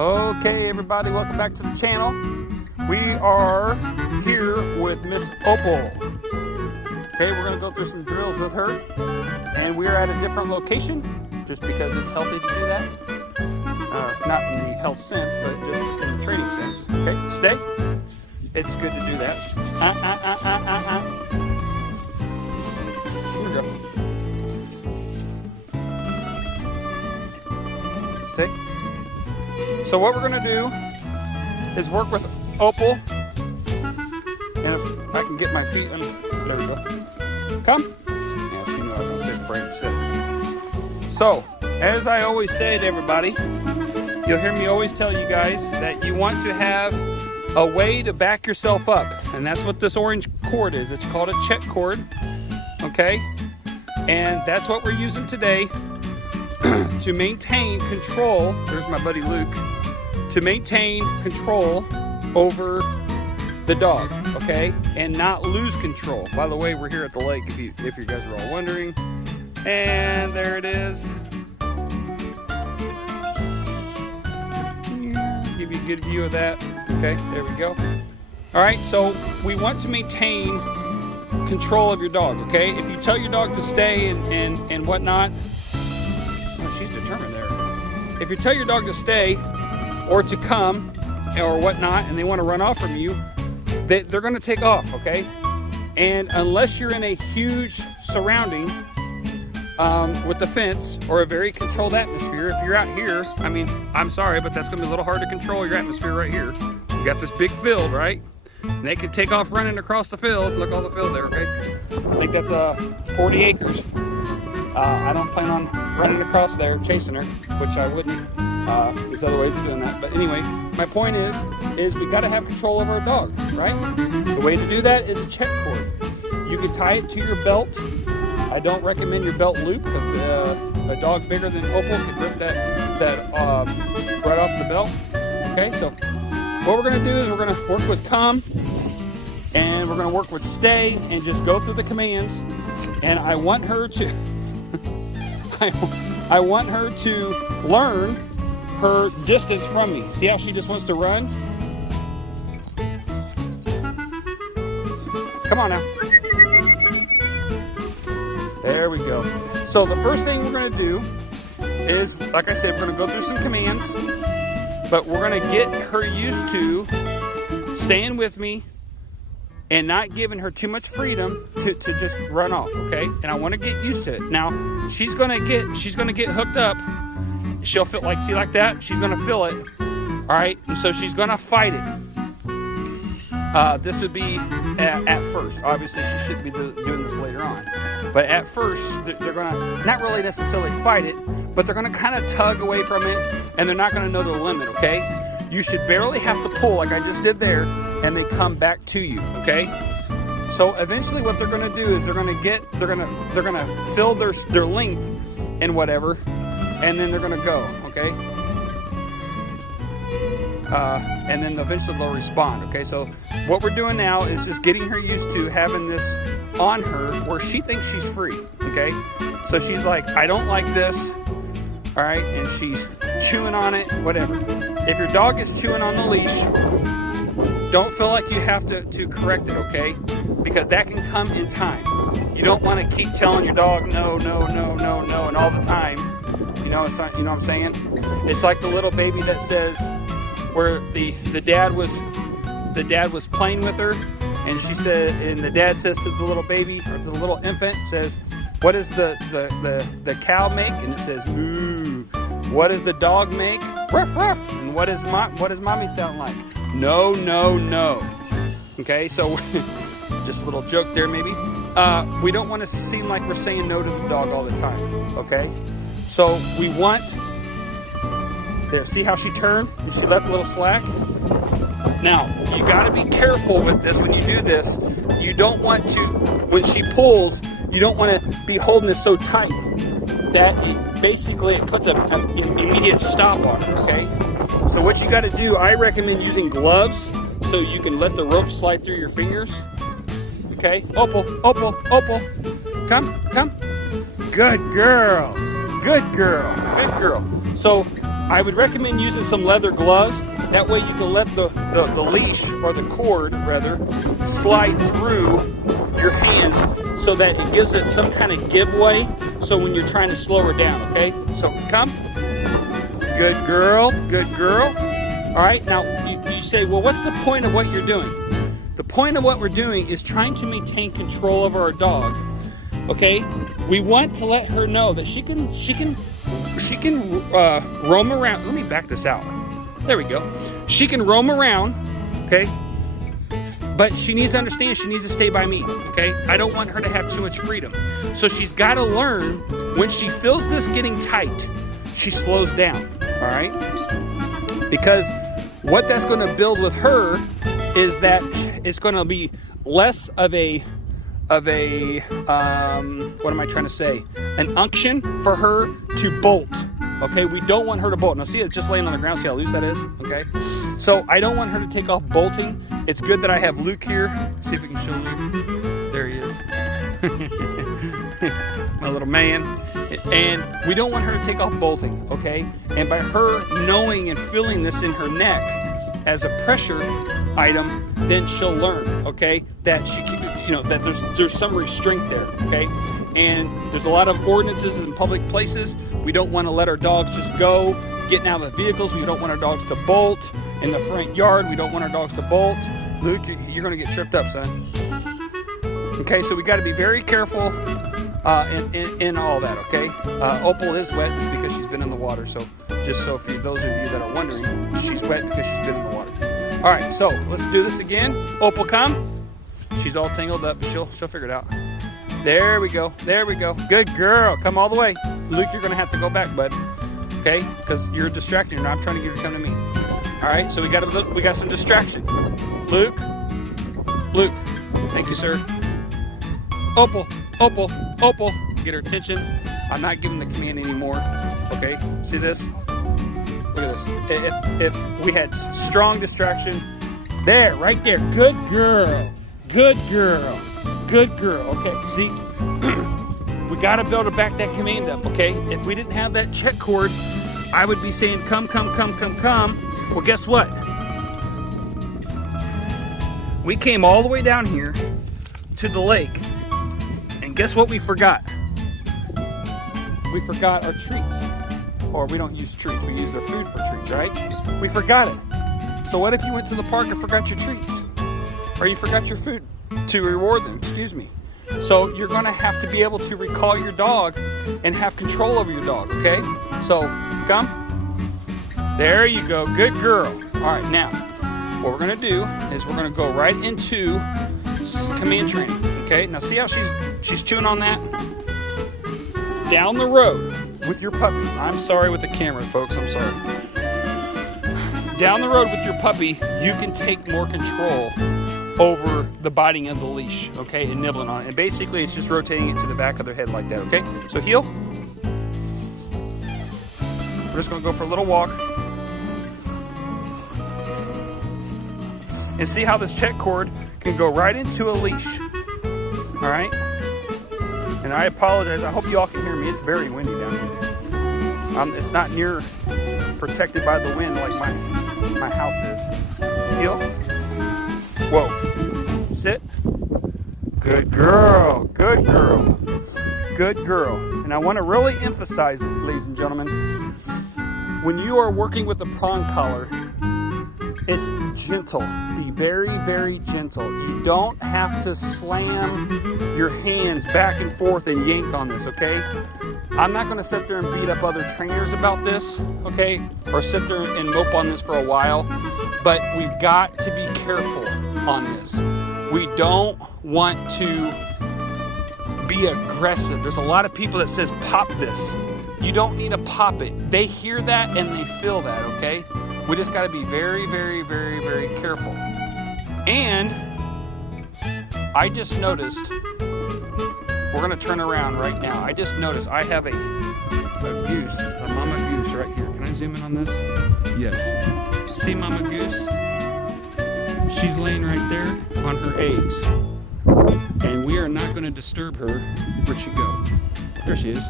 Okay, everybody, welcome back to the channel. We are here with Miss Opal. Okay, we're going to go through some drills with her, and we are at a different location just because it's healthy to do that. Not in the health sense, but just in the training sense. Okay, stay. It's good to do that. Here we go. Stay. So what we're going to do is work with Opal. And if I can get my feet on, there we go. Come. Yeah, she knew I was going to sit before I sit. So, as I always say to everybody, you'll hear me always tell you guys that you want to have a way to back yourself up. And that's what this orange cord is. It's called a check cord. Okay? And that's what we're using today to maintain control. There's my buddy Luke. To maintain control over the dog, okay, and not lose control. By the way, we're here at the lake, if you guys are all wondering. And there it is. Give you a good view of that. Okay, there we go. All right, so we want to maintain control of your dog. Okay, if you tell your dog to stay and whatnot, oh, she's determined there. If you tell your dog to stay or to come or whatnot, and they want to run off from you, they're going to take off, okay? And unless you're in a huge surrounding with the fence or a very controlled atmosphere, if you're out here, I mean, I'm sorry, but that's going to be a little hard to control your atmosphere right here. You got this big field, right? And they can take off running across the field. Look, all the field there, okay? I think that's 40 acres. I don't plan on running across there chasing her, which I wouldn't. There's other ways of doing that. But anyway, my point is we got to have control over our dog, right? The way to do that is a check cord. You can tie it to your belt. I don't recommend your belt loop because a dog bigger than Opal could rip that right off the belt. Okay, so what we're going to do is we're going to work with come, and we're going to work with stay, and just go through the commands. And I want her to I want her to learn her distance from me. See how she just wants to run? Come on now. There we go. So the first thing we're going to do is, like I said, we're going to go through some commands, but we're going to get her used to staying with me and not giving her too much freedom to just run off, okay? And I want to get used to it. Now, she's gonna get hooked up. She'll feel like, see, like that? She's gonna feel it, all right? And so she's gonna fight it. This would be at first. Obviously, she shouldn't be doing this later on. But at first, they're gonna not really necessarily fight it, but they're gonna kind of tug away from it, and they're not gonna know the limit, okay? You should barely have to pull like I just did there, and they come back to you, okay? So eventually what they're gonna do is they're gonna fill their length and whatever, and then they're gonna go, okay? And then eventually they'll respond, okay? So what we're doing now is just getting her used to having this on her where she thinks she's free, okay? So she's like, I don't like this, all right? And she's chewing on it, whatever. If your dog is chewing on the leash, don't feel like you have to correct it, okay? Because that can come in time. You don't want to keep telling your dog no, no, no, no, no, and all the time. You know what I'm saying? It's like the little baby that says, where the dad was playing with her, and she said, and the dad says to the little baby or to the little infant, says, what does the cow make? And it says moo. What does the dog make? Ruff, ruff. And what does mommy sound like? No, no, no. Okay, so just a little joke there maybe. We don't want to seem like we're saying no to the dog all the time, okay? So we want, there, see how she turned and she left a little slack? Now, you got to be careful with this when you do this. You don't want to, when she pulls, you don't want to be holding this so tight that it puts an immediate stop on it, okay? So what you got to do, I recommend using gloves so you can let the rope slide through your fingers. Okay, Opal, Opal, Opal, come. Good girl, good girl, good girl. So I would recommend using some leather gloves. That way you can let the leash, or the cord rather, slide through your hands so that it gives it some kind of giveaway. So when you're trying to slow her down, okay? So come. Good girl, good girl. All right, now you say, well, what's the point of what you're doing? The point of what we're doing is trying to maintain control over our dog, okay? We want to let her know that she can roam around. Let me back this out. There we go. She can roam around, okay? But she needs to understand she needs to stay by me, okay? I don't want her to have too much freedom. So she's got to learn when she feels this getting tight, she slows down, all right? Because what that's going to build with her is that it's going to be less of a what am I trying to say? An unction for her to bolt. Okay, we don't want her to bolt. Now see it just laying on the ground, see how loose that is? Okay, so I don't want her to take off bolting. It's good that I have Luke here. See if we can show Luke. There he is. My little man. And we don't want her to take off bolting, okay? And by her knowing and feeling this in her neck as a pressure item, then she'll learn, okay? That she can, that there's some restraint there, okay? And there's a lot of ordinances in public places. We don't want to let our dogs just go getting out of the vehicles. We don't want our dogs to bolt in the front yard. We don't want our dogs to bolt. Luke, you're going to get tripped up, son. Okay, so we got to be very careful in all that, okay? Opal is wet. It's because she's been in the water. So just so for those of you that are wondering, she's wet because she's been in the water. All right, so let's do this again. Opal, come. She's all tangled up, but she'll figure it out. There we go. There we go. Good girl. Come all the way. Luke, you're going to have to go back, bud. Okay? Because you're distracting her. I'm trying to get her to come to me. All right? So we got some distraction. Luke. Luke. Thank you, sir. Opal. Opal. Opal. Get her attention. I'm not giving the command anymore. Okay? See this? Look at this. If we had strong distraction. There. Right there. Good girl. Good girl. Good girl. Okay, see? We got to be able to back that command up, okay? If we didn't have that check cord, I would be saying, come, come, come, come, come. Well, guess what? We came all the way down here to the lake, and guess what we forgot? We forgot our treats. Or we don't use treats, we use their food for treats, right? We forgot it. So what if you went to the park and forgot your treats? Or you forgot your food to reward them, excuse me. So you're gonna have to be able to recall your dog and have control over your dog, okay? So come. There you go, good girl. All right, now, what we're gonna do is we're gonna go right into command training, okay? Now see how she's chewing on that? Down the road with your puppy. I'm sorry with the camera, folks, I'm sorry. Down the road with your puppy, you can take more control over the biting of the leash, okay, and nibbling on it. And basically, it's just rotating it to the back of their head like that, okay? So heel. We're just gonna go for a little walk. And see how this check cord can go right into a leash, all right? And I apologize, I hope you all can hear me. It's very windy down here. It's not near protected by the wind like my house is. Heel. Whoa. Sit. Good girl. Good girl. Good girl. And I want to really emphasize, ladies and gentlemen, when you are working with a prong collar, it's gentle. Be very, very gentle. You don't have to slam your hands back and forth and yank on this, okay? I'm not going to sit there and beat up other trainers about this, okay? Or sit there and mope on this for a while. But we've got to be careful on this. We don't want to be aggressive. There's a lot of people that says pop this. You don't need to pop it. They hear that and they feel that, okay? We just got to be very, very, very, very careful. And I just noticed, we're going to turn around right now. I just noticed I have a goose, a mama goose right here. Can I zoom in on this? Yes. See Mama Goose? She's laying right there on her eggs. And we are not going to disturb her. Where'd she go? There she is.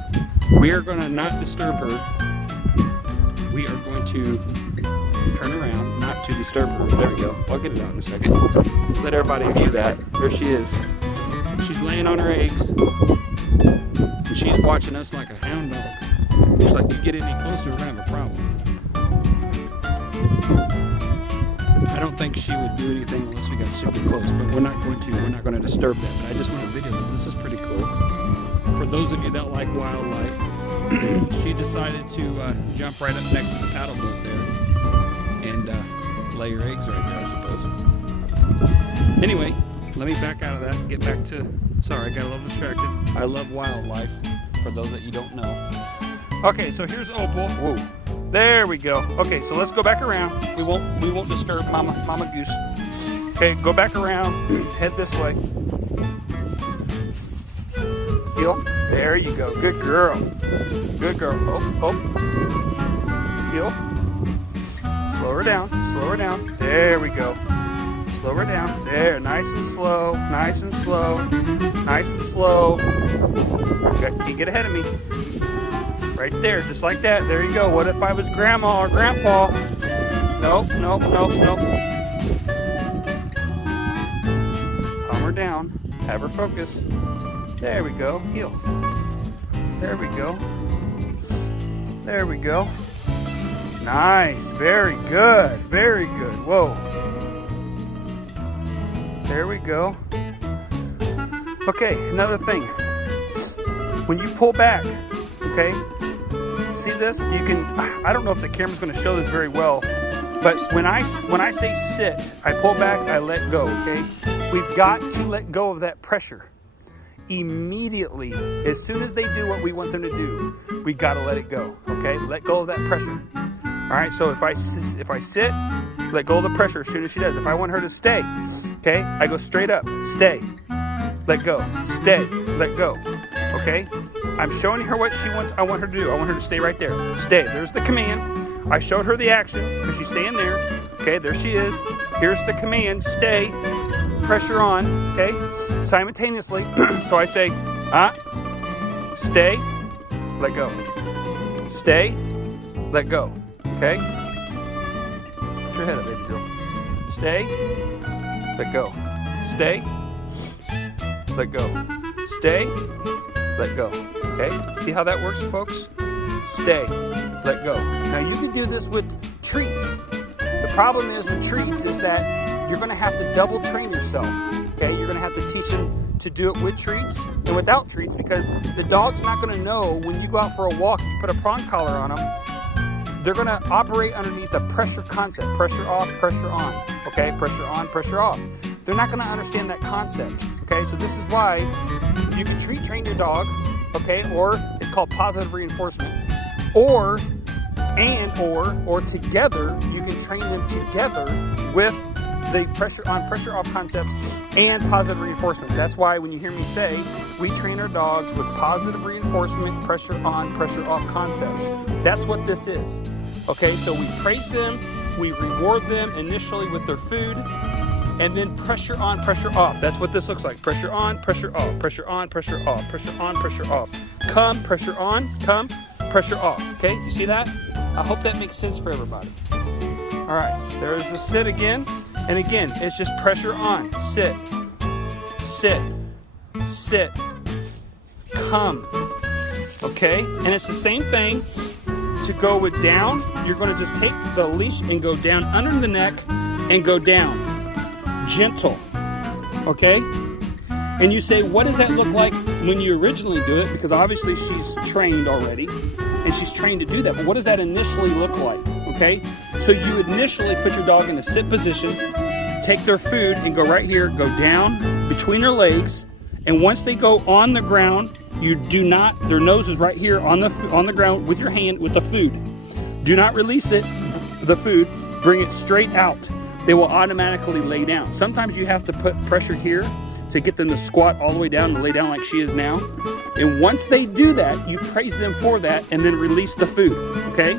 We are going to not disturb her we are going to turn around, not to disturb her. There we go. I'll get it out in a second. Let everybody view that. There she is. She's laying on her eggs. And she's watching us like a hound dog. She's like, you get any closer, we're gonna have a problem. I don't think she would do anything unless we got super close, but we're not going to disturb that. But I just want to video this. This is pretty cool. For those of you that like wildlife, she decided to jump right up next to the paddle boat there and lay her eggs right there, I suppose. Anyway, let me back out of that and get back to, sorry, I got a little distracted. I love wildlife, for those that you don't know. Okay, so here's Opal. Whoa. There we go. Okay, so let's go back around. We won't disturb Mama Goose. Okay, go back around. Head this way. Heel. There you go. Good girl. Good girl. Oh. Heel. Slow her down. Slow her down. There we go. Slow her down. There. Nice and slow. Nice and slow. Nice and slow. Okay, you get ahead of me. Right there, just like that. There you go. What if I was grandma or grandpa? Nope. Calm her down. Have her focus. There we go. Heel. There we go. There we go. Nice. Very good. Very good. Whoa. There we go. Okay, another thing. When you pull back, okay, see this? You can, I don't know if the camera's going to show this very well, but when I say sit, I pull back, I let go, okay? We've got to let go of that pressure. Immediately, as soon as they do what we want them to do, we got to let it go, okay? Let go of that pressure. All right, so if I sit, let go of the pressure as soon as she does. If I want her to stay, okay, I go straight up, stay, let go, stay, let go, okay? I'm showing her what I want her to do. I want her to stay right there. Stay. There's the command. I showed her the action because she's staying there. Okay, there she is. Here's the command. Stay. Pressure on. Okay, simultaneously. So I say, stay, let go. Stay, let go. Okay? Put your head up, baby girl. Stay, let go. Stay, let go. Stay, let go. Okay? See how that works, folks? Stay, let go. Now you can do this with treats. The problem is with treats is that you're going to have to double train yourself. Okay? You're going to have to teach them to do it with treats and without treats because the dog's not going to know when you go out for a walk, you put a prong collar on them, they're going to operate underneath a pressure concept. Pressure off, pressure on. Okay? Pressure on, pressure off. They're not going to understand that concept. Okay? So this is why you can treat train your dog, okay, or it's called positive reinforcement, or together, you can train them together with the pressure on, pressure off concepts and positive reinforcement. That's why when you hear me say, we train our dogs with positive reinforcement, pressure on, pressure off concepts. That's what this is. Okay, so we praise them, we reward them initially with their food, and then pressure on, pressure off. That's what this looks like. Pressure on, pressure off, pressure on, pressure off, pressure on, pressure off. Come, pressure on, come, pressure off. Okay, you see that? I hope that makes sense for everybody. All right, there's the sit again. And again, it's just pressure on, sit, sit, sit, come. Okay, and it's the same thing to go with down. You're gonna just take the leash and go down under the neck and go down. Gentle, okay? And you say, what does that look like when you originally do it? Because obviously she's trained already, and she's trained to do that. But what does that initially look like, okay? So you initially put your dog in a sit position, take their food and go right here, go down between their legs, and once they go on the ground, you do not, their nose is right here on the ground with your hand with the food. Do not release it, the food, bring it straight out. They will automatically lay down. Sometimes you have to put pressure here to get them to squat all the way down and lay down like she is now. And once they do that, you praise them for that and then release the food, okay?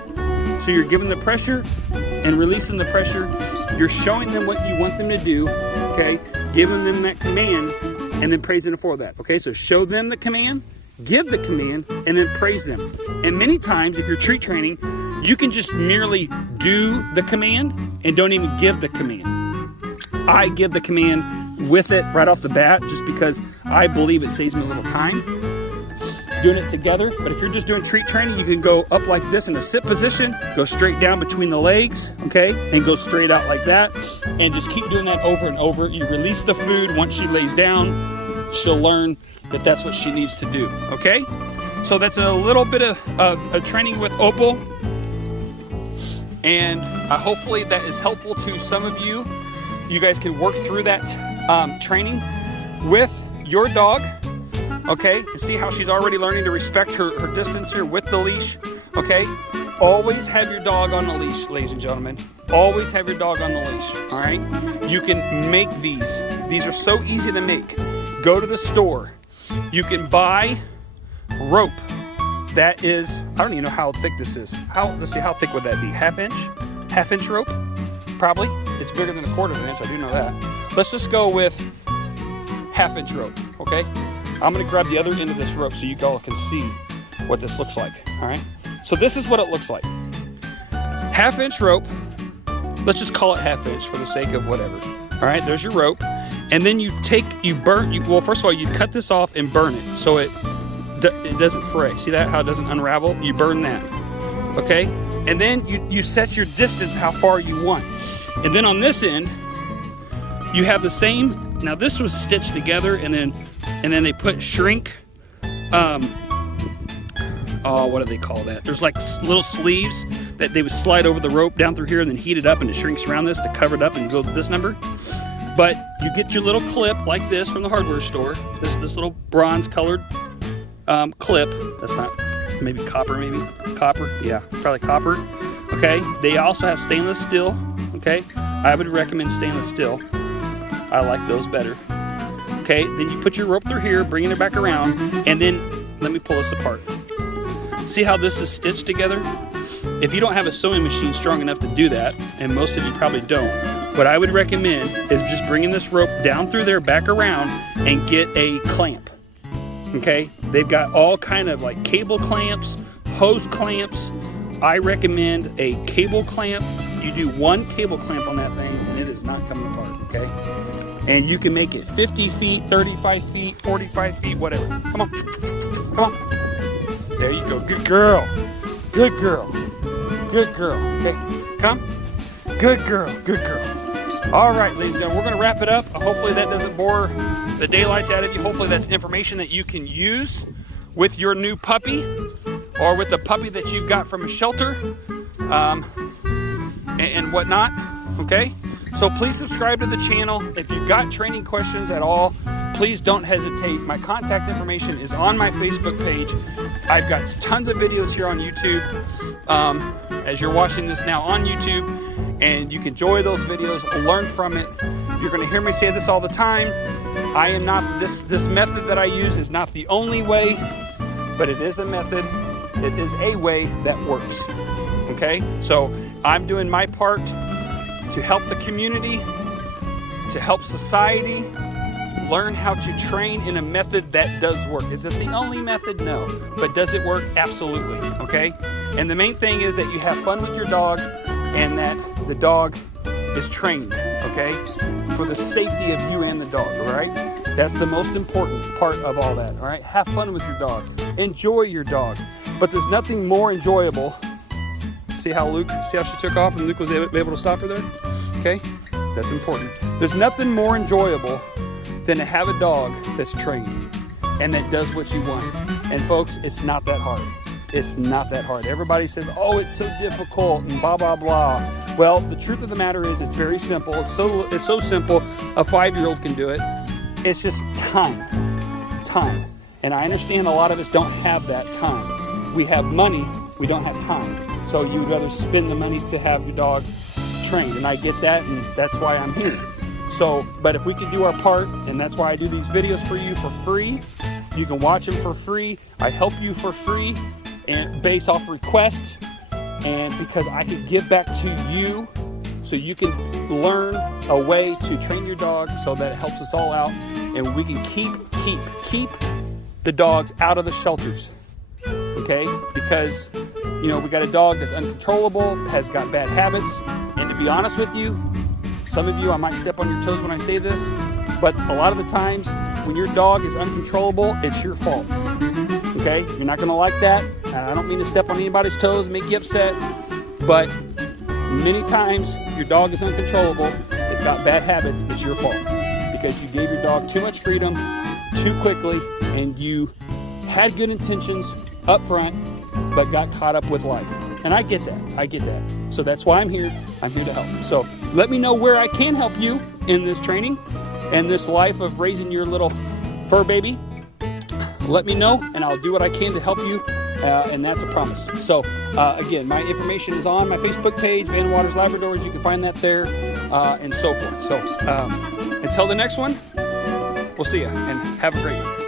So you're giving the pressure and releasing the pressure. You're showing them what you want them to do, okay? Giving them that command and then praising them for that, okay? So show them the command, give the command, and then praise them. And many times, if you're treat training, You can just merely do the command and don't even give the command. I give the command with it right off the bat just because I believe it saves me a little time doing it together. But if you're just doing treat training, you can go up like this in the sit position, go straight down between the legs, okay, and go straight out like that, and just keep doing that over and over. You release the food. Once she lays down, she'll learn that that's what she needs to do, okay? So that's a little bit of training with Opal, and hopefully that is helpful to some of you. You guys can work through that training with your dog, okay, and see how she's already learning to respect her distance here with the leash, okay? Always have your dog on the leash, ladies and gentlemen. Always have your dog on the leash, all right? You can make these. These are so easy to make. Go to the store. You can buy rope that is, I don't even know how thick this is. Let's see, how thick would that be? Half inch rope? Probably. It's bigger than a quarter of an inch, I do know that. Let's just go with half-inch rope, okay? I'm gonna grab the other end of this rope so you all can see what this looks like, all right? So this is what it looks like. Half-inch rope, let's just call it half-inch for the sake of whatever. All right, there's your rope. And then well, first of all, you cut this off and burn it so it doesn't fray. See that, how it doesn't unravel? You burn that, okay? And then you set your distance how far you want. And then on this end, you have the same. Now this was stitched together, and then they put shrink. What do they call that? There's like little sleeves that they would slide over the rope down through here and then heat it up, and it shrinks around this to cover it up and go to this number. But you get your little clip like this from the hardware store. This little bronze colored clip. That's not, maybe copper, yeah, probably copper. Okay, they also have stainless steel. Okay, I would recommend stainless steel. I like those better. Okay, then you put your rope through here, bringing it back around, and then let me pull this apart. See how this is stitched together? If you don't have a sewing machine strong enough to do that, and most of you probably don't, what I would recommend is just bringing this rope down through there, back around, and get a clamp. Okay, they've got all kind of like cable clamps, hose clamps. I recommend a cable clamp. You do one cable clamp on that thing and it is not coming apart, okay? And you can make it 50 feet, 35 feet, 45 feet, whatever. Come on, come on. There you go, good girl. Good girl, good girl, okay? Come, good girl, good girl. All right, ladies and gentlemen, we're gonna wrap it up. Hopefully that doesn't bore the daylights out of you. Hopefully that's information that you can use with your new puppy or with the puppy that you've got from a shelter and whatnot, okay? So please subscribe to the channel. If you've got training questions at all, please don't hesitate. My contact information is on my Facebook page. I've got tons of videos here on YouTube as you're watching this now on YouTube, and you can enjoy those videos, learn from it. You're gonna hear me say this all the time. I am not, this method that I use is not the only way, but it is a method. It is a way that works, okay? So I'm doing my part to help the community, to help society learn how to train in a method that does work. Is it the only method? No. But does it work? Absolutely, okay? And the main thing is that you have fun with your dog and that the dog is trained, okay? For the safety of you and the dog, all right? That's the most important part of all that, all right? Have fun with your dog. Enjoy your dog. But there's nothing more enjoyable. See how she took off and Luke was able to stop her there? Okay, that's important. There's nothing more enjoyable than to have a dog that's trained and that does what you want. And folks, it's not that hard. It's not that hard. Everybody says, oh, it's so difficult and blah, blah, blah. Well, the truth of the matter is it's very simple. It's so simple, a 5-year-old can do it. It's just time. And I understand a lot of us don't have that time. We have money, we don't have time. So you'd rather spend the money to have your dog trained. And I get that, and that's why I'm here. So, but if we can do our part, and that's why I do these videos for you for free. You can watch them for free. I help you for free and based off request. And because I can give back to you so you can learn a way to train your dog so that it helps us all out. And we can keep the dogs out of the shelters. Okay? Because you know, we got a dog that's uncontrollable, has got bad habits, and to be honest with you, some of you, I might step on your toes when I say this, but a lot of the times when your dog is uncontrollable, it's your fault. Okay? You're not gonna like that. I don't mean to step on anybody's toes and make you upset, but many times your dog is uncontrollable, it's got bad habits, it's your fault. Because you gave your dog too much freedom too quickly, and you had good intentions up front, but got caught up with life. And I get that. So that's why I'm here to help. So let me know where I can help you in this training and this life of raising your little fur baby. Let me know, and I'll do what I can to help you, and that's a promise. So again, my information is on my Facebook page, Van Waters Labradors. You can find that there, and so forth. So until the next one, we'll see you, and have a great one.